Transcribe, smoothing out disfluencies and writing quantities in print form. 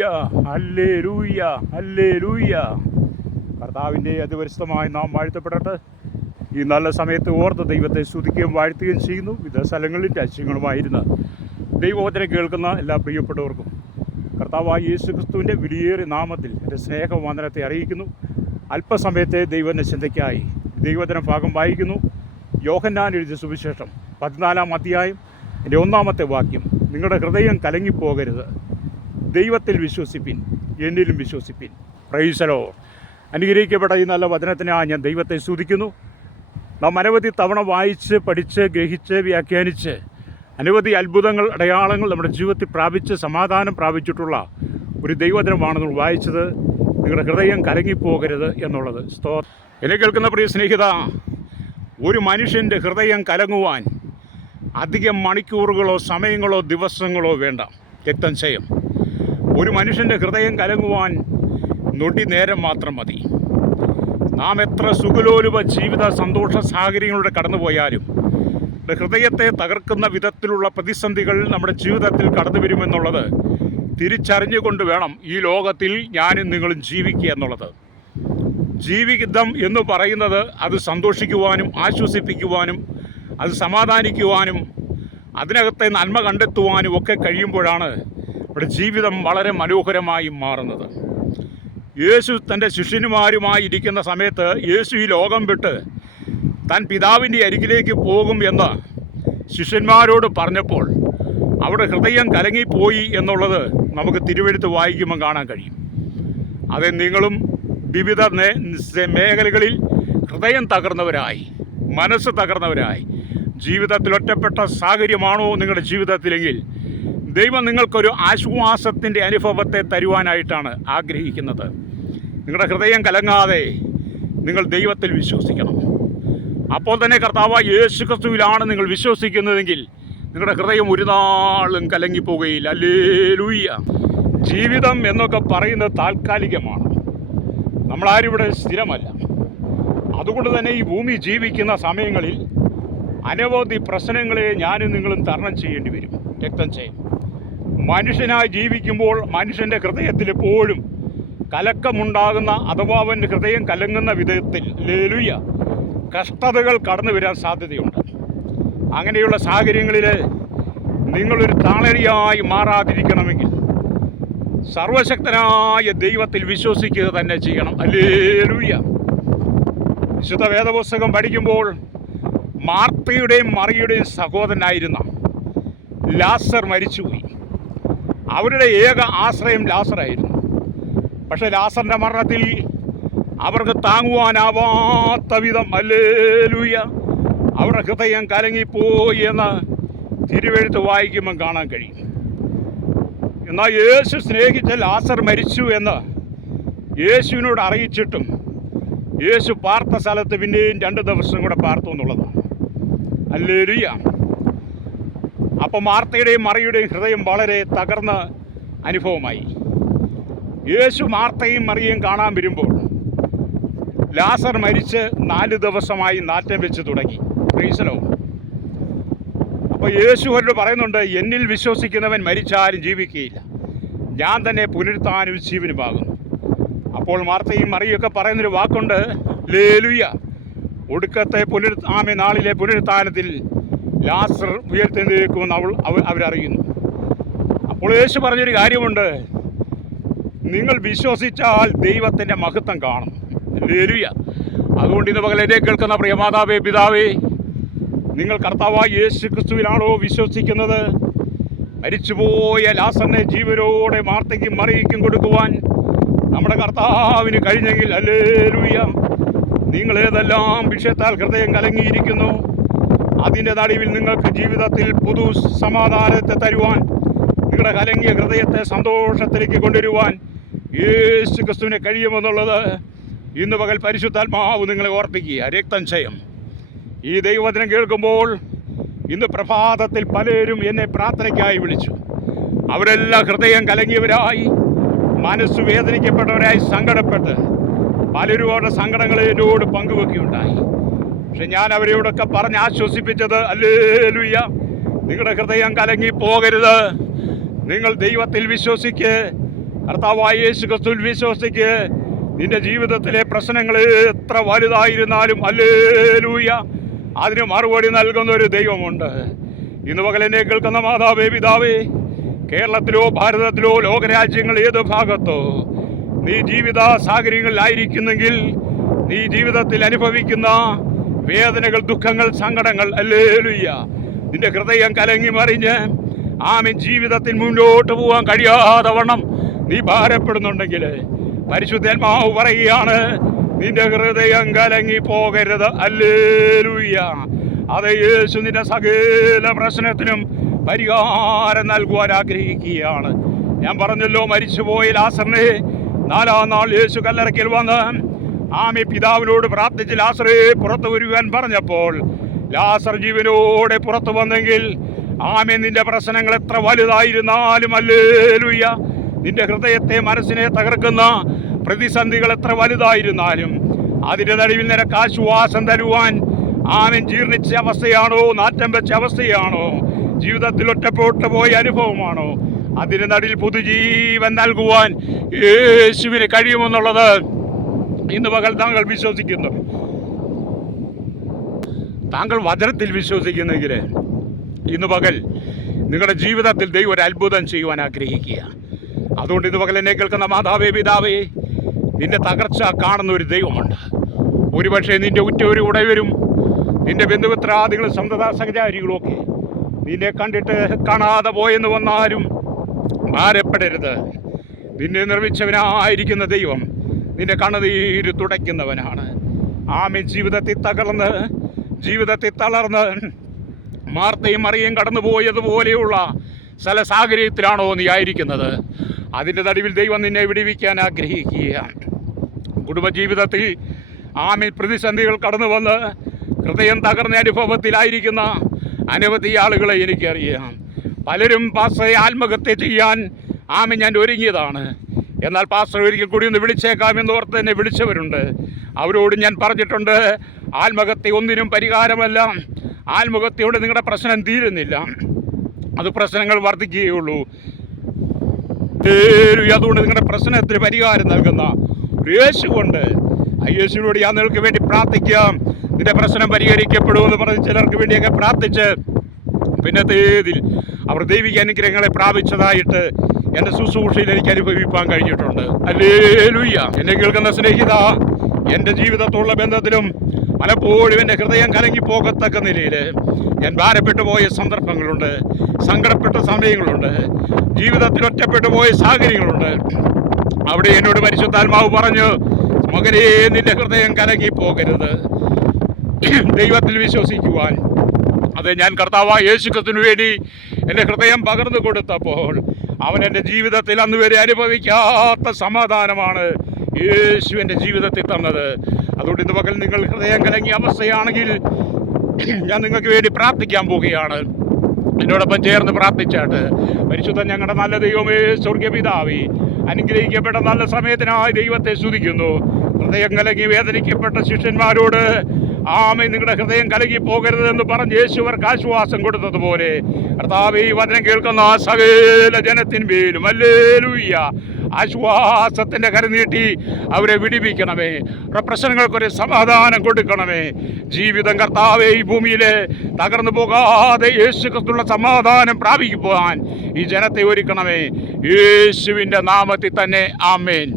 Hallelujah, hallelujah, hallelujah. കർത്താവിൻ്റെ അതിപരിശുദ്ധമായി നാം വാഴ്ത്തപ്പെടട്ടെ. ഈ നല്ല സമയത്ത് ഓർത്ത് ദൈവത്തെ സ്തുതിക്കുകയും വാഴ്ത്തുകയും ചെയ്യുന്നു. വിവിധ സ്ഥലങ്ങളിൽ രാജ്യങ്ങളുമായിരുന്ന ദൈവവചനം കേൾക്കുന്ന എല്ലാ പ്രിയപ്പെട്ടവർക്കും കർത്താവായ യേശു ക്രിസ്തുവിൻ്റെ വിലയേറിയ നാമത്തിൽ എൻ്റെ സ്നേഹവന്ദനത്തെ അറിയിക്കുന്നു. അല്പസമയത്തെ ദൈവനിശ്ചിന്തയ്ക്കായി ദൈവവചന ഭാഗം വായിക്കുന്നു. യോഹന്നാൻ എഴുതിയ സുവിശേഷം 14-ാം അധ്യായം എൻ്റെ 1-ാമത്തെ വാക്യം. നിങ്ങളുടെ ഹൃദയം കലങ്ങിപ്പോകരുത്, ദൈവത്തിൽ വിശ്വസിപ്പിൻ, എന്നിലും വിശ്വസിപ്പിൻ. Praise the Lord. അനുഗ്രഹിക്കപ്പെട്ട ഈ നല്ല വചനത്തിനായി ഞാൻ ദൈവത്തെ സ്തുതിക്കുന്നു. നാം അനവധി തവണ വായിച്ച് പഠിച്ച് ഗ്രഹിച്ച് വ്യാഖ്യാനിച്ച് അനവധി അത്ഭുതങ്ങൾ അടയാളങ്ങൾ നമ്മുടെ ജീവിതത്തിൽ പ്രാപിച്ച് സമാധാനം പ്രാപിച്ചിട്ടുള്ള ഒരു ദൈവവചനമാണ് നമ്മൾ വായിച്ചത്. നിങ്ങളുടെ ഹൃദയം കലങ്ങിപ്പോകരുത് എന്നുള്ളത്. എന്നെ കേൾക്കുന്ന പ്രിയ സ്നേഹിത, ഒരു മനുഷ്യൻ്റെ ഹൃദയം കലങ്ങുവാൻ അധികം മണിക്കൂറുകളോ സമയങ്ങളോ ദിവസങ്ങളോ വേണ്ട. രക്തം ചെയ്യും. ഒരു മനുഷ്യൻ്റെ ഹൃദയം കലങ്ങുവാൻ നൊടി നേരം മാത്രം മതി. നാം എത്ര സുഖലോലുപ ജീവിത സന്തോഷ സാഹചര്യങ്ങളിലൂടെ കടന്നുപോയാലും ഹൃദയത്തെ തകർക്കുന്ന വിധത്തിലുള്ള പ്രതിസന്ധികൾ നമ്മുടെ ജീവിതത്തിൽ കടന്നു വരുമെന്നുള്ളത് തിരിച്ചറിഞ്ഞുകൊണ്ട് വേണം ഈ ലോകത്തിൽ ഞാനും നിങ്ങളും ജീവിക്കുക എന്നുള്ളത്. ജീവിതം എന്ന് പറയുന്നത് അത് സന്തോഷിക്കുവാനും ആശ്വസിപ്പിക്കുവാനും അത് സമാധാനിക്കുവാനും അതിനകത്തെ നന്മ കണ്ടെത്തുവാനും ഒക്കെ കഴിയുമ്പോഴാണ് നമ്മുടെ ജീവിതം വളരെ മനോഹരമായി മാറുന്നത്. യേശു തൻ്റെ ശിഷ്യന്മാരുമായി ഇരിക്കുന്ന സമയത്ത് യേശു ഈ ലോകം വിട്ട് താൻ പിതാവിൻ്റെ അരികിലേക്ക് പോകും എന്ന് ശിഷ്യന്മാരോട് പറഞ്ഞപ്പോൾ അവിടെ ഹൃദയം കലങ്ങിപ്പോയി എന്നുള്ളത് നമുക്ക് തിരുവെഴുത്ത് വായിക്കുമ്പോൾ കാണാൻ കഴിയും. അത് നിങ്ങളും വിവിധ മേഖലകളിൽ ഹൃദയം തകർന്നവരായി, മനസ്സ് തകർന്നവരായി, ജീവിതത്തിൽ ഒറ്റപ്പെട്ട സാഹചര്യമാണോ നിങ്ങളുടെ ജീവിതത്തിലെങ്കിൽ ദൈവം നിങ്ങൾക്കൊരു ആശ്വാസത്തിൻ്റെ അനുഭവത്തെ തരുവാനായിട്ടാണ് ആഗ്രഹിക്കുന്നത്. നിങ്ങളുടെ ഹൃദയം കലങ്ങാതെ നിങ്ങൾ ദൈവത്തിൽ വിശ്വസിക്കണം. അപ്പോൾ തന്നെ കർത്താവായ യേശു ക്രിസ്തുവിലാണ് നിങ്ങൾ വിശ്വസിക്കുന്നതെങ്കിൽ നിങ്ങളുടെ ഹൃദയം ഒരു നാളും കലങ്ങിപ്പോവുകയില്ല. ഹല്ലേലൂയ. ജീവിതം എന്നൊക്കെ പറയുന്നത് താൽക്കാലികമാണ്. നമ്മളാരും ഇവിടെ സ്ഥിരമല്ല. അതുകൊണ്ട് തന്നെ ഈ ഭൂമി ജീവിക്കുന്ന സമയങ്ങളിൽ അനവധി പ്രശ്നങ്ങളെ ഞാനും നിങ്ങളും തരണം ചെയ്യേണ്ടി വരും. രക്തം ചെയ്യും. മനുഷ്യനായി ജീവിക്കുമ്പോൾ മനുഷ്യൻ്റെ ഹൃദയത്തിൽ എപ്പോഴും കലക്കമുണ്ടാകുന്ന അഥവാ അവൻ്റെ ഹൃദയം കലങ്ങുന്ന വിധത്തിൽ ഹല്ലേലൂയ കഷ്ടതകൾ കടന്നു വരാൻ സാധ്യതയുണ്ട്. അങ്ങനെയുള്ള സാഹചര്യങ്ങളിൽ നിങ്ങളൊരു താളരിയായി മാറാതിരിക്കണമെങ്കിൽ സർവശക്തനായ ദൈവത്തിൽ വിശ്വസിക്കുക തന്നെ ചെയ്യണം. ഹല്ലേലൂയ. വിശുദ്ധ വേദപുസ്തകം പഠിക്കുമ്പോൾ മാർത്തയുടെയും മറിയുടെയും സഹോദരനായിരുന്ന ലാസർ മരിച്ചുപോയി. അവരുടെ ഏക ആശ്രയം ലാസറായിരുന്നു. പക്ഷേ ലാസറിൻ്റെ മരണത്തിൽ അവർക്ക് താങ്ങുവാനാവാത്ത വിധം ഹല്ലേലൂയ അവരുടെ ഹൃദയം കലങ്ങിപ്പോയി എന്ന് തിരുവെഴുത്ത് വായിക്കുമ്പം കാണാൻ കഴിയും. എന്നാൽ യേശു സ്നേഹിച്ച ലാസർ മരിച്ചു എന്ന് യേശുവിനോട് അറിയിച്ചിട്ടും യേശു പാർത്ത സ്ഥലത്ത് പിന്നെയും 2 ദിവസം കൂടെ പാർത്തു എന്നുള്ളതാണ്. ഹല്ലേലൂയ. അപ്പോൾ മാർത്തയുടെയും മറിയുടെയും ഹൃദയം വളരെ തകർന്ന അനുഭവമായി. യേശു മാർത്തയും മറിയയും കാണാൻ വരുമ്പോൾ ലാസർ മരിച്ച് 4 ദിവസമായി നാറ്റം വെച്ച് തുടങ്ങി. Praise the Lord. അപ്പോൾ യേശു അവരോട് പറയുന്നുണ്ട്, എന്നിൽ വിശ്വസിക്കുന്നവൻ മരിച്ചാലും ജീവിക്കുകയില്ല, ഞാൻ തന്നെ പുനരുത്ഥാനവും ജീവനുമാകും. അപ്പോൾ മാർത്തയും മറിയൊക്കെ പറയുന്നൊരു വാക്കുണ്ട്, ഹല്ലേലൂയ. ഒടുക്കത്തെ നാളിലെ പുനരുത്ഥാനത്തിൽ ലാസർ ഉയർത്തെഴുന്നേൽക്കുമെന്ന് അവരറിയുന്നു. അപ്പോൾ യേശു പറഞ്ഞൊരു കാര്യമുണ്ട്, നിങ്ങൾ വിശ്വസിച്ചാൽ ദൈവത്തിൻ്റെ മഹത്വം കാണും. ഹല്ലേലൂയ. അതുകൊണ്ട് ഇന്ന് പകൽ എന്നെ കേൾക്കുന്ന പ്രിയമാതാവേ, പിതാവേ, നിങ്ങൾ കർത്താവായ യേശു ക്രിസ്തുവിനാണോ വിശ്വസിക്കുന്നത്? മരിച്ചുപോയ ലാസറിനെ ജീവനോടെ മാർത്തയ്ക്കും മറിയയ്ക്കും കൊടുക്കുവാൻ നമ്മുടെ കർത്താവിന് കഴിഞ്ഞെങ്കിൽ ഹല്ലേലൂയ, നിങ്ങളേതെല്ലാം വിഷയത്താൽ ഹൃദയം കലങ്ങിയിരിക്കുന്നു അതിൻ്റെ നടുവിൽ നിങ്ങൾക്ക് ജീവിതത്തിൽ പുതു സമാധാനത്തെ തരുവാൻ, നിങ്ങളുടെ കലങ്ങിയ ഹൃദയത്തെ സന്തോഷത്തിലേക്ക് കൊണ്ടുവരുവാൻ യേശു ക്രിസ്തുവിനെ കഴിയുമെന്നുള്ളത് ഇന്ന് പകൽ പരിശുദ്ധാത്മാവ് നിങ്ങളെ ഓർപ്പിക്കുക. രക്തം ചെയ്യും. ഈ ദൈവവചനം കേൾക്കുമ്പോൾ ഇന്ന് പ്രഭാതത്തിൽ പലരും എന്നെ പ്രാർത്ഥനയ്ക്കായി വിളിച്ചു. അവരെല്ലാം ഹൃദയം കലങ്ങിയവരായി, മനസ്സ് വേദനിക്കപ്പെട്ടവരായി, സങ്കടപ്പെട്ട് പലരും അവരുടെ സങ്കടങ്ങളെ എന്നോട് പങ്കുവെക്കുകയുണ്ടായി. പക്ഷെ ഞാൻ അവരോടൊക്കെ പറഞ്ഞ് ആശ്വസിപ്പിച്ചത്, ഹല്ലേലൂയ, നിങ്ങളുടെ ഹൃദയം കലങ്ങി പോകരുത്, നിങ്ങൾ ദൈവത്തിൽ വിശ്വസിക്ക്, കർത്താവായ യേശു ക്രിസ്തുവിൽ വിശ്വസിക്ക്. നിന്റെ ജീവിതത്തിലെ പ്രശ്നങ്ങൾ എത്ര വലുതായിരുന്നാലും ഹല്ലേലൂയ അതിന് മറുപടി നൽകുന്ന ഒരു ദൈവമുണ്ട്. ഇന്ന് പകൽ എന്നെ കേൾക്കുന്ന മാതാവേ, പിതാവേ, കേരളത്തിലോ ഭാരതത്തിലോ ലോകരാജ്യങ്ങൾ ഏത് ഭാഗത്തോ നീ ജീവിത സാഹചര്യങ്ങളിലായിരിക്കുന്നെങ്കിൽ, നീ ജീവിതത്തിൽ അനുഭവിക്കുന്ന വേദനകൾ, ദുഃഖങ്ങൾ, സങ്കടങ്ങൾ, ഹല്ലേലൂയ, നിന്റെ ഹൃദയം കലങ്ങി മറിഞ്ഞ് ആമേൻ ജീവിതത്തിൽ മുന്നോട്ട് പോകാൻ കഴിയാതെ വണ്ണം നീ ഭാരപ്പെടുന്നുണ്ടെങ്കിൽ പരിശുദ്ധാത്മാവ് പറയുകയാണ്, നിന്റെ ഹൃദയം കലങ്ങി പോകരുത്. ഹല്ലേലൂയ. അത് യേശു നിന്റെ സകല പ്രശ്നത്തിനും പരിഹാരം നൽകുവാൻ ആഗ്രഹിക്കുകയാണ്. ഞാൻ പറഞ്ഞല്ലോ, മരിച്ചുപോയ ലാസറിനെ 4-ാം നാൾ യേശു കല്ലറയ്ക്കൽ വന്ന് ആമേ പിതാവിനോട് പ്രാർത്ഥിച്ച് ലാസറെ പുറത്തു വരുവാൻ പറഞ്ഞപ്പോൾ ലാസർ ജീവനോടെ പുറത്തു വന്നെങ്കിൽ ആമേ നിന്റെ പ്രശ്നങ്ങൾ എത്ര വലുതായിരുന്നാലും ഹല്ലേലൂയ, നിന്റെ ഹൃദയത്തെ മനസ്സിനെ തകർക്കുന്ന പ്രതിസന്ധികൾ എത്ര വലുതായിരുന്നാലും അതിൻ്റെ നടുവിൽ നിനക്ക് ആശ്വാസം തരുവാൻ ആമേൻ ജീർണിച്ച അവസ്ഥയാണോ, നാറ്റം വെച്ച അവസ്ഥയാണോ, ജീവിതത്തിൽ ഒറ്റപ്പെട്ടു പോയ അനുഭവമാണോ, അതിൻ്റെ നടുവിൽ പുതുജീവൻ നൽകുവാൻ യേശുവിന് കഴിയുമെന്നുള്ളത് ഇന്ന് പകൽ താങ്കൾ വിശ്വസിക്കുന്നു. താങ്കൾ വചനത്തിൽ വിശ്വസിക്കുന്നെങ്കിൽ ഇന്ന് പകൽ നിങ്ങളുടെ ജീവിതത്തിൽ ദൈവം ഒരു അത്ഭുതം ചെയ്യുവാൻ ആഗ്രഹിക്കുക. അതുകൊണ്ട് ഇന്ന് പകൽ എന്നെ കേൾക്കുന്ന മാതാവേ, പിതാവേ, നിന്റെ തകർച്ച കാണുന്ന ഒരു ദൈവമുണ്ട്. ഒരുപക്ഷെ നിന്റെ ഉറ്റവരും ഉടയവരും നിന്റെ ബന്ധുമിത്രാദികളും സ്വന്തത സഹചാരികളും ഒക്കെ നിന്നെ കണ്ടിട്ട് കാണാതെ പോയെന്ന് വന്നാലും ഭാരപ്പെടരുത്. നിന്നെ നിർമ്മിച്ചവനായിരിക്കുന്ന ദൈവം നിന്റെ കണ്ണുനീര് തുടയ്ക്കുന്നവനാണ്. ആമേൻ. ജീവിതത്തിൽ തളർന്ന് മാർത്തയും മറിയയും കടന്നുപോയതുപോലെയുള്ള സ്ഥല സാഹചര്യത്തിലാണോ നീ ആയിരിക്കുന്നത്? അതിൻ്റെ നടുവിൽ ദൈവം നിന്നെ വിടുവിക്കാൻ ആഗ്രഹിക്കുകയാണ്. കുടുംബജീവിതത്തിൽ ആമേൻ പ്രതിസന്ധികൾ കടന്നു വന്ന് ഹൃദയം തകർന്ന അനുഭവത്തിലായിരിക്കുന്ന അനവധി ആളുകളെ എനിക്കറിയാം. പലരും പാസ്റ്ററെ ആത്മഹത്യ ചെയ്യാൻ ഞാൻ ഒരുങ്ങിയതാണ്, എന്നാൽ പാസ്റ്റർ ഒരിക്കൽ കൂടി ഒന്ന് വിളിച്ചേക്കാമെന്ന് ഓർത്ത് എന്നെ വിളിച്ചവരുണ്ട്. അവരോട് ഞാൻ പറഞ്ഞിട്ടുണ്ട്, ആത്മഹത്യ ഒന്നിനും പരിഹാരമല്ല. ആത്മഹത്യയോട് നിങ്ങളുടെ പ്രശ്നം തീരുന്നില്ല, അത് പ്രശ്നങ്ങൾ വർദ്ധിക്കുകയുള്ളൂ. അതുകൊണ്ട് നിങ്ങളുടെ പ്രശ്നത്തിന് പരിഹാരം നൽകുന്ന യേശുവുണ്ട്. ആ യേശുവിനോട് ഞാൻ നിങ്ങൾക്ക് വേണ്ടി പ്രാർത്ഥിക്കാം, നിന്റെ പ്രശ്നം പരിഹരിക്കപ്പെടുമെന്ന് പറഞ്ഞ് ചിലർക്ക് വേണ്ടിയൊക്കെ പ്രാർത്ഥിച്ച് പിന്നത്തേതിൽ അവർ ദൈവിക അനുഗ്രഹങ്ങളെ പ്രാപിച്ചതായിട്ട് എൻ്റെ ശുശ്രൂഷയിൽ എനിക്ക് അനുഭവിക്കാൻ കഴിഞ്ഞിട്ടുണ്ട്. ഹല്ലേലൂയ. എന്നെ കേൾക്കുന്ന സ്നേഹിത, എൻ്റെ ജീവിതത്തോടുള്ള ബന്ധത്തിലും പലപ്പോഴും എൻ്റെ ഹൃദയം കലങ്ങിപ്പോകത്തക്ക നിലയിൽ ഞാൻ ഭാരപ്പെട്ടു പോയ സന്ദർഭങ്ങളുണ്ട്, സങ്കടപ്പെട്ട സമയങ്ങളുണ്ട്, ജീവിതത്തിൽ ഒറ്റപ്പെട്ടു പോയ സാഹചര്യങ്ങളുണ്ട്. അവിടെ എന്നോട് പരിശുദ്ധാത്മാവ് പറഞ്ഞു, മകനേ, നിന്റെ ഹൃദയം കലങ്ങിപ്പോകരുത്, ദൈവത്തിൽ വിശ്വസിക്കുവാൻ. അത് ഞാൻ കർത്താവായ യേശു ക്രിസ്തുവിന് വേണ്ടി എൻ്റെ ഹൃദയം പകർന്നു കൊടുത്തപ്പോൾ അവൻ എൻ്റെ ജീവിതത്തിൽ അന്ന് വരെ അനുഭവിക്കാത്ത സമാധാനമാണ് യേശു എൻ്റെ ജീവിതത്തിൽ തന്നത്. അതുകൊണ്ട് ഇന്ന് പകൽ നിങ്ങൾ ഹൃദയം കലങ്ങിയ അവസ്ഥയാണെങ്കിൽ ഞാൻ നിങ്ങൾക്ക് വേണ്ടി പ്രാർത്ഥിക്കാൻ പോവുകയാണ്. എന്നോടൊപ്പം ചേർന്ന് പ്രാർത്ഥിച്ചാട്ട്. പരിശുദ്ധ ഞങ്ങളുടെ നല്ല ദൈവമേ, സ്വർഗ്ഗീയ പിതാവേ, അനുഗ്രഹിക്കപ്പെട്ട നല്ല സമയത്തിനായി ദൈവത്തെ സ്തുതിക്കുന്നു. ഹൃദയം കലങ്ങി വേദനിക്കപ്പെട്ട ശിഷ്യന്മാരോട് ആമേൻ, നിങ്ങളുടെ ഹൃദയം കലങ്ങി പോകരുതെന്ന് പറഞ്ഞ് യേശുവർക്ക് ആശ്വാസം കൊടുത്തതുപോലെ കർത്താവേ, ഈ വചനം കേൾക്കുന്ന സകല ജനത്തിന്മേലും ഹല്ലേലൂയ ആശ്വാസത്തിൻ്റെ കരനീട്ടി അവരെ വിടിവിക്കണമേ. പ്രശ്നങ്ങൾക്കൊരു സമാധാനം കൊടുക്കണമേ. ജീവിതം കർത്താവേ ഈ ഭൂമിയിൽ തകർന്നു പോകാതെ യേശു ക്രിസ്തുവിന്റെ സമാധാനം പ്രാപിക്കുവാൻ ഈ ജനത്തെ ഒരുക്കണമേ. യേശുവിൻ്റെ നാമത്തിൽ തന്നെ ആമേൻ.